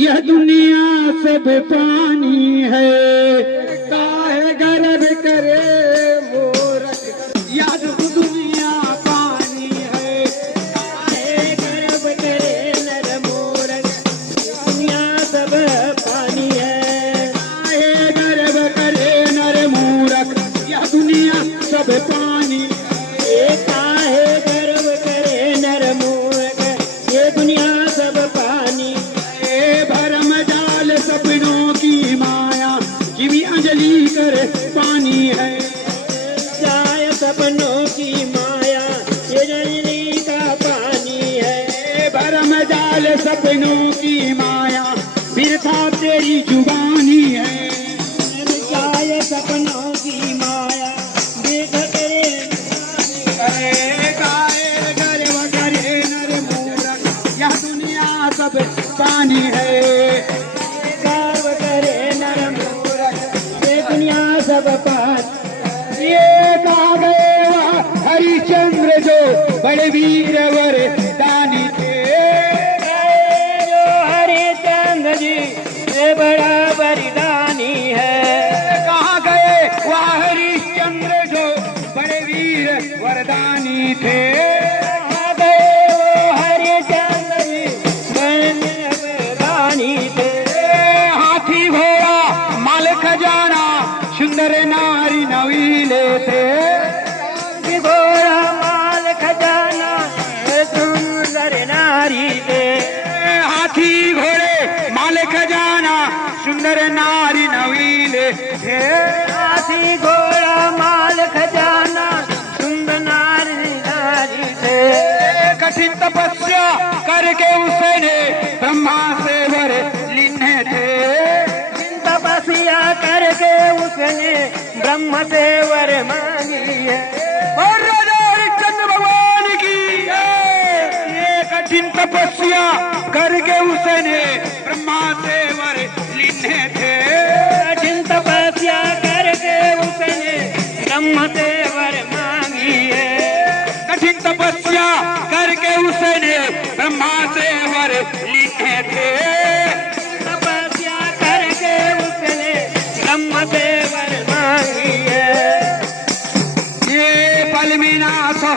यह दुनिया सब पानी है, काहे गर्व करे मूरख। यह दुनिया पानी है, काहे गर्व करे नर मूरख। दुनिया सब पानी है, काहे गर्व करे नर मूरख। यह दुनिया सब पानी है, काहे गर्व करे नर मूरख। ये दुनिया सब पानी है, भरम जाल सपनों की माया, जीवी अंजलि कर पानी है। जाय सपनों की माया, ये अंजलि का पानी है। भरम जाल सपनों की माया, बिरथा तेरी जुबानी है। जाय सपनों की माया, बिरथा तेरे काहे गर्व करे नर मूरख। यह दुनिया सब पानी है, गर्व करे नर मूरख। ये दुनिया सब पानी। ये कहा गए वह हरिश्चंद्र जो बड़े वीर वरदानी थे। जो हरिश्चंद्र जी ये बड़ा वरदानी है। कहा गए वह हरिश्चंद्र जो बड़े वीर वरदानी थे। कहा गए वो हरिश्चंद्र जी बड़े वरदानी थे। हाथी घोड़ा माल खजाना, सुंदर नारी नवीले थे। हाथी घोड़ा माल खजाना, सुंदर नारी थे। हाथी घोड़े माल खजाना, सुंदर नारी नवीले थे। हाथी घोड़ा माल खजाना, सुंदर नारी थे। कठिन तपस्या करके उसने ब्रह्मा से वर लीने थे। कठिन तपस्या करके उसने ब्रह्म से वर मांगी है। और राजा हरिश्चंद्र भगवान की ये कठिन तपस्या करके उसने ब्रह्मा से वर लीने थे। कठिन तपस्या करके उसने ब्रह्म से वर मांगी है। कठिन तपस्या करके उसने ब्रह्मा से वर लीने थे। तपस्या करके उसने ब्रह्म से वर मांगी है। ये पल में नाश हो